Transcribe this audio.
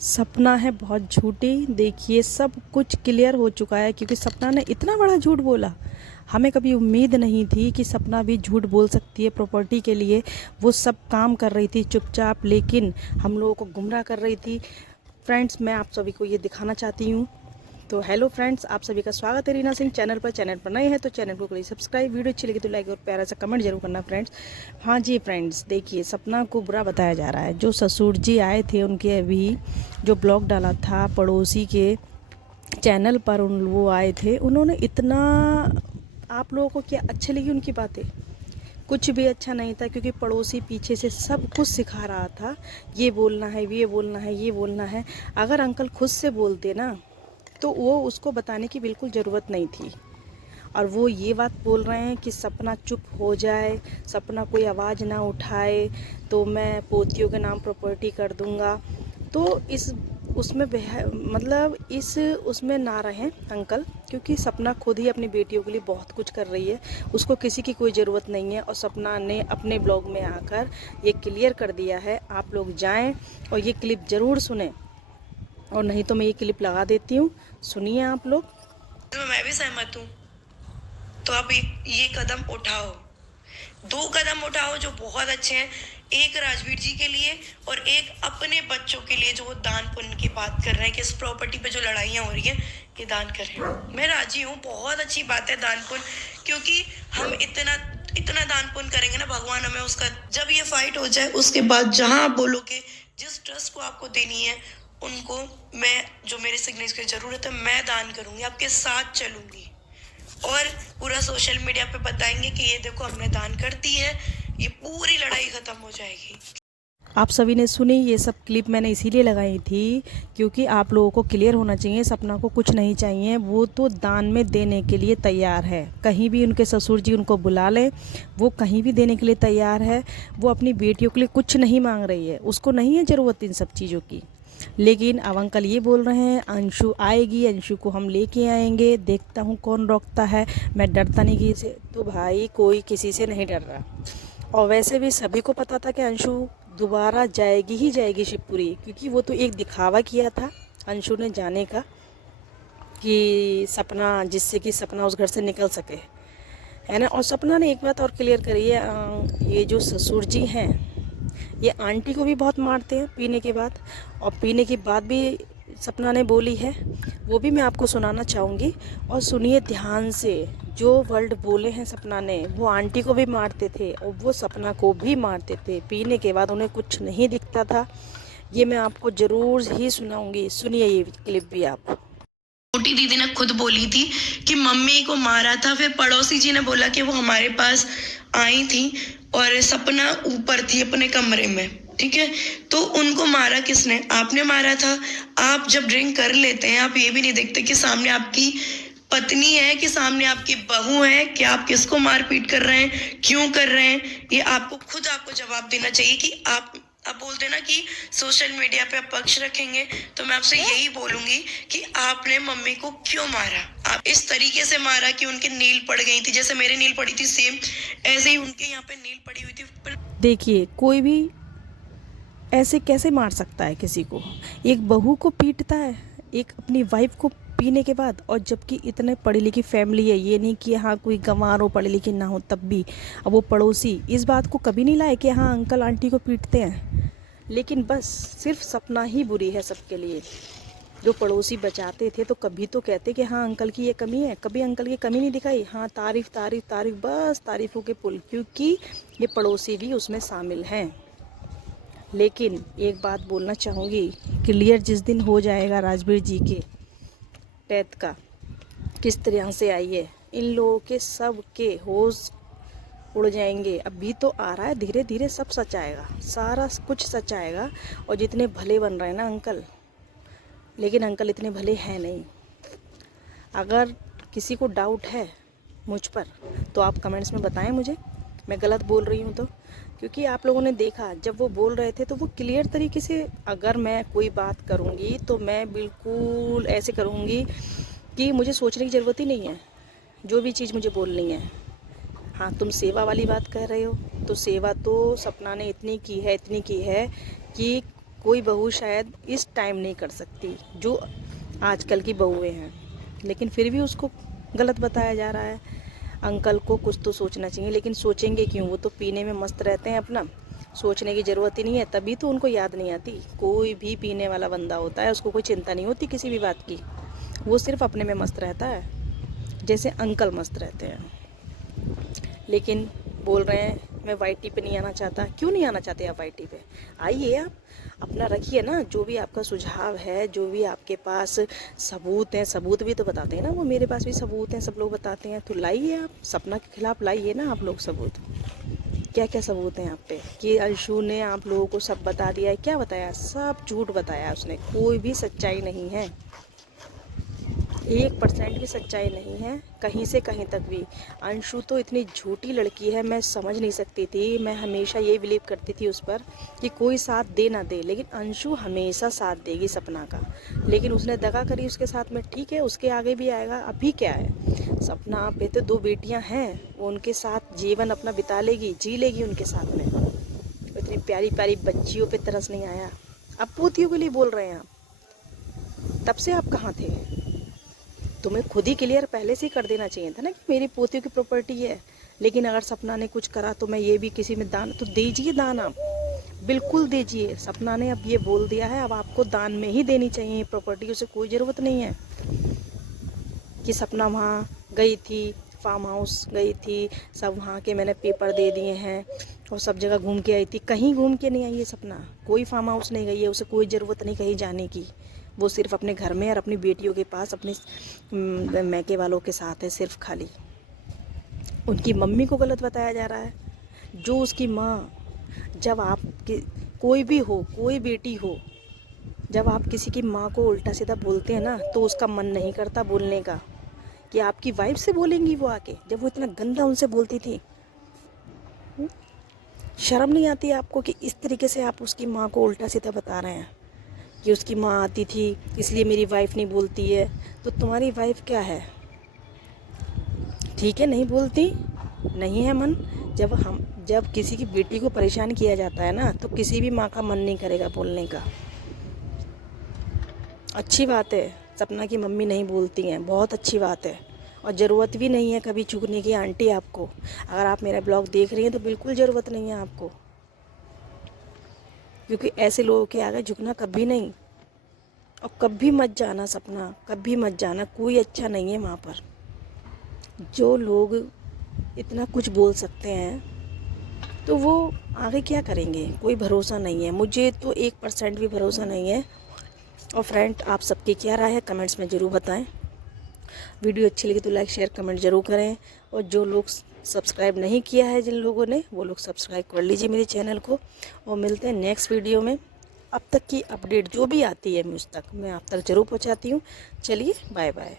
सपना है बहुत झूठी। देखिए सब कुछ क्लियर हो चुका है क्योंकि सपना ने इतना बड़ा झूठ बोला। हमें कभी उम्मीद नहीं थी कि सपना भी झूठ बोल सकती है प्रॉपर्टी के लिए। वो सब काम कर रही थी चुपचाप, लेकिन हम लोगों को गुमराह कर रही थी। फ्रेंड्स, मैं आप सभी को ये दिखाना चाहती हूँ। तो हेलो फ्रेंड्स, आप सभी का स्वागत है रीना सिंह चैनल पर। चैनल पर नए हैं तो चैनल को करिए सब्सक्राइब, वीडियो अच्छी लगी तो लाइक और प्यारा सा कमेंट जरूर करना फ्रेंड्स। हाँ जी फ्रेंड्स, देखिए सपना को बुरा बताया जा रहा है। जो ससुर जी आए थे उनके अभी जो ब्लॉग डाला था पड़ोसी के चैनल पर, वो आए थे, उन्होंने इतना, आप लोगों को क्या अच्छी लगी उनकी बातें? कुछ भी अच्छा नहीं था क्योंकि पड़ोसी पीछे से सब कुछ सिखा रहा था। ये बोलना है, ये बोलना है, ये बोलना है। अगर अंकल खुद से बोलते ना तो वो उसको बताने की बिल्कुल ज़रूरत नहीं थी। और वो ये बात बोल रहे हैं कि सपना चुप हो जाए, सपना कोई आवाज़ ना उठाए तो मैं पोतियों के नाम प्रॉपर्टी कर दूंगा। तो इस उसमें मतलब इस उसमें ना रहें अंकल, क्योंकि सपना खुद ही अपनी बेटियों के लिए बहुत कुछ कर रही है। उसको किसी की कोई ज़रूरत नहीं है। और सपना ने अपने ब्लॉग में आकर ये क्लियर कर दिया है। आप लोग जाएं और ये क्लिप ज़रूर सुने, और नहीं तो मैं ये क्लिप लगा देती हूँ, सुनिए आप लोग। तो मैं भी सहमत हूँ। तो आप ये कदम उठाओ, 2 कदम उठाओ जो बहुत अच्छे हैं। एक राजवीर जी के लिए और एक अपने बच्चों के लिए, जो वो दान पुण्य की बात कर रहे हैं कि इस प्रॉपर्टी पे जो लड़ाइयाँ हो रही हैं ये दान करें। मैं राजी हूँ, बहुत अच्छी बात है दान पुण्य, क्योंकि हम इतना इतना दान पुण्य करेंगे ना, भगवान हमें उसका, जब ये फाइट हो जाए उसके बाद जहाँ आप बोलोगे, जिस ट्रस्ट को आपको देनी है उनको, मैं जो मेरे सिग्नेचर की जरूरत है मैं दान करूंगी, आपके साथ चलूंगी और पूरा सोशल मीडिया पे बताएंगे कि ये देखो हमने दान कर दी है, ये पूरी लड़ाई खत्म हो जाएगी। आप सभी ने सुनी ये सब क्लिप, मैंने इसीलिए लगाई थी क्योंकि आप लोगों को क्लियर होना चाहिए। सपना को कुछ नहीं चाहिए, वो तो दान में देने के लिए तैयार है। कहीं भी उनके ससुर जी उनको बुला लें, वो कहीं भी देने के लिए तैयार है। वो अपनी बेटियों के लिए कुछ नहीं मांग रही है, उसको नहीं है ज़रूरत इन सब चीज़ों की। लेकिन अब अंकल ये बोल रहे हैं अंशु आएगी, अंशु को हम लेके आएंगे, देखता हूँ कौन रोकता है, मैं डरता नहीं किसी से। तो भाई कोई किसी से नहीं डर रहा। और वैसे भी सभी को पता था कि अंशु दोबारा जाएगी ही जाएगी शिवपुरी, क्योंकि वो तो एक दिखावा किया था अंशु ने जाने का, कि सपना, जिससे कि सपना उस घर से निकल सके, है ना। और सपना ने एक बात और क्लियर करी है, ये जो ससुर जी हैं ये आंटी को भी बहुत मारते हैं पीने के बाद। और पीने के बाद भी सपना ने बोली है, वो भी मैं आपको सुनाना चाहूँगी। और सुनिए ध्यान से, जो वर्ड बोले हैं सपना ने, वो आंटी को भी मारते थे और वो सपना को भी मारते थे। पीने के बाद उन्हें कुछ नहीं दिखता था। ये मैं आपको ज़रूर ही सुनाऊंगी, सुनिए ये क्लिप भी आप। छोटी दीदी ने खुद बोली थी कि मम्मी को मारा था, फिर पड़ोसी जी ने बोला कि वो हमारे पास आई थी और सपना ऊपर थी अपने कमरे में, ठीक है। तो उनको मारा किसने? आपने मारा था। आप जब ड्रिंक कर लेते हैं आप ये भी नहीं देखते कि सामने आपकी पत्नी है कि सामने आपकी बहू है, कि आप किसको मारपीट कर रहे हैं, क्यों कर रहे हैं। ये आपको खुद आपको जवाब देना चाहिए कि आप बोलते ना कि सोशल मीडिया पे आप पक्ष रखेंगे, तो मैं आपसे यही बोलूंगी कि आपने मम्मी को क्यों मारा? आप इस तरीके से मारा कि उनकी नील पड़ गई थी, जैसे मेरे नील पड़ी थी सेम ऐसे ही उनके यहाँ पे नील पड़ी हुई थी। देखिए कोई भी ऐसे कैसे मार सकता है किसी को? एक बहू को पीटता है, एक अपनी वाइफ को पीने के बाद। और जबकि इतने पढ़ी लिखी फैमिली है, ये नहीं कि हाँ कोई गंवार हो, पढ़ी लिखी ना हो तब भी। अब वो पड़ोसी इस बात को कभी नहीं लाए कि हाँ अंकल आंटी को पीटते हैं। लेकिन बस सिर्फ सपना ही बुरी है सबके लिए। जो पड़ोसी बचाते थे तो कभी तो कहते कि हाँ अंकल की ये कमी है, कभी अंकल की कमी नहीं दिखाई। हाँ तारीफ़ तारीफ़ तारीफ़, बस तारीफ़ों के पुल, क्योंकि ये पड़ोसी भी उसमें शामिल हैं। लेकिन एक बात बोलना चाहूँगी, क्लियर जिस दिन हो जाएगा राजवीर जी के डेथ का किस तरह से आई है, इन लोगों के सब के होश उड़ जाएंगे। अभी तो आ रहा है, धीरे धीरे सब सच आएगा, सारा कुछ सच आएगा। और जितने भले बन रहे हैं ना अंकल, लेकिन अंकल इतने भले हैं नहीं। अगर किसी को डाउट है मुझ पर तो आप कमेंट्स में बताएं मुझे, मैं गलत बोल रही हूँ तो। क्योंकि आप लोगों ने देखा जब वो बोल रहे थे तो वो क्लियर तरीके से, अगर मैं कोई बात करूँगी तो मैं बिल्कुल ऐसे करूँगी कि मुझे सोचने की ज़रूरत ही नहीं है, जो भी चीज़ मुझे बोलनी है। हाँ तुम सेवा वाली बात कह रहे हो, तो सेवा तो सपना ने इतनी की है, इतनी की है कि कोई बहू शायद इस टाइम नहीं कर सकती जो आजकल की बहुएं हैं, लेकिन फिर भी उसको गलत बताया जा रहा है। अंकल को कुछ तो सोचना चाहिए, लेकिन सोचेंगे क्यों? वो तो पीने में मस्त रहते हैं अपना, सोचने की ज़रूरत ही नहीं है, तभी तो उनको याद नहीं आती। कोई भी पीने वाला बंदा होता है, उसको कोई चिंता नहीं होती किसी भी बात की, वो सिर्फ अपने में मस्त रहता है, जैसे अंकल मस्त रहते हैं। लेकिन बोल रहे हैं मैं वाईटी पे नहीं आना चाहता। क्यों नहीं आना चाहते आप वाईटी पे? आइए, आप अपना रखिए ना, जो भी आपका सुझाव है, जो भी आपके पास सबूत हैं, सबूत भी तो बताते हैं ना वो, मेरे पास भी सबूत हैं, सब लोग बताते हैं, तो लाइए आप, सपना के खिलाफ लाइए ना आप लोग सबूत। क्या क्या सबूत हैं आप पे कि अंशु ने आप लोगों को सब बता दिया है? क्या बताया? सब झूठ बताया उसने, कोई भी सच्चाई नहीं है, 1% भी सच्चाई नहीं है कहीं से कहीं तक भी। अंशु तो इतनी झूठी लड़की है, मैं समझ नहीं सकती थी। मैं हमेशा ये बिलीव करती थी उस पर कि कोई साथ दे ना दे, लेकिन अंशु हमेशा साथ देगी सपना का। लेकिन उसने दगा करी उसके साथ में, ठीक है, उसके आगे भी आएगा। अभी क्या है, सपना पे तो 2 बेटियां हैं, वो उनके साथ जीवन अपना बिता लेगी, जी लेगी उनके साथ में। इतनी प्यारी प्यारी बच्चियों पे तरस नहीं आया? अब पोतियों के लिए बोल रहे हैं आप, तब से आप कहाँ थे? तुम्हें खुद ही क्लियर पहले से ही कर देना चाहिए था ना कि मेरी पोतियों की प्रॉपर्टी है। लेकिन अगर सपना ने कुछ करा तो मैं ये भी किसी में दान तो दीजिए, दान आप बिल्कुल दीजिए। सपना ने अब ये बोल दिया है, अब आपको दान में ही देनी चाहिए प्रॉपर्टी, उसे कोई ज़रूरत नहीं है कि सपना वहाँ गई थी, फार्म हाउस गई थी, सब वहाँ के मैंने पेपर दे दिए हैं और सब जगह घूम के आई थी। कहीं घूम के नहीं आई है सपना, कोई फार्म हाउस नहीं गई है, उसे कोई ज़रूरत नहीं कहीं जाने की। वो सिर्फ अपने घर में और अपनी बेटियों के पास अपने मैके वालों के साथ है सिर्फ खाली। उनकी मम्मी को गलत बताया जा रहा है, जो उसकी माँ, जब आप कोई भी हो, कोई बेटी हो, जब आप किसी की माँ को उल्टा सीधा बोलते हैं ना तो उसका मन नहीं करता बोलने का कि आपकी वाइफ से बोलेंगी वो आके, जब वो इतना गंदा उनसे बोलती थी। शर्म नहीं आती आपको कि इस तरीके से आप उसकी माँ को उल्टा सीधा बता रहे हैं कि उसकी माँ आती थी इसलिए मेरी वाइफ नहीं बोलती है? तो तुम्हारी वाइफ क्या है? ठीक है, नहीं बोलती, नहीं है मन। जब किसी की बेटी को परेशान किया जाता है ना तो किसी भी माँ का मन नहीं करेगा बोलने का। अच्छी बात है सपना की मम्मी नहीं बोलती हैं, बहुत अच्छी बात है, और ज़रूरत भी नहीं है कभी झुकने की आंटी आपको। अगर आप मेरा ब्लॉग देख रही हैं तो बिल्कुल ज़रूरत नहीं है आपको, क्योंकि ऐसे लोगों के आगे झुकना कभी नहीं। और कभी मत जाना सपना, कभी मत जाना, कोई अच्छा नहीं है वहाँ पर। जो लोग इतना कुछ बोल सकते हैं तो वो आगे क्या करेंगे, कोई भरोसा नहीं है। मुझे तो 1% भी भरोसा नहीं है। और फ्रेंड, आप सबकी क्या राय है कमेंट्स में ज़रूर बताएं। वीडियो अच्छी लगी तो लाइक शेयर कमेंट ज़रूर करें, और जो लोग सब्सक्राइब नहीं किया है जिन लोगों ने, वो लोग सब्सक्राइब कर लीजिए मेरे चैनल को। और मिलते हैं नेक्स्ट वीडियो में। अब तक की अपडेट जो भी आती है मुझ तक, मैं आप तक ज़रूर पहुंचाती हूँ। चलिए, बाय बाय।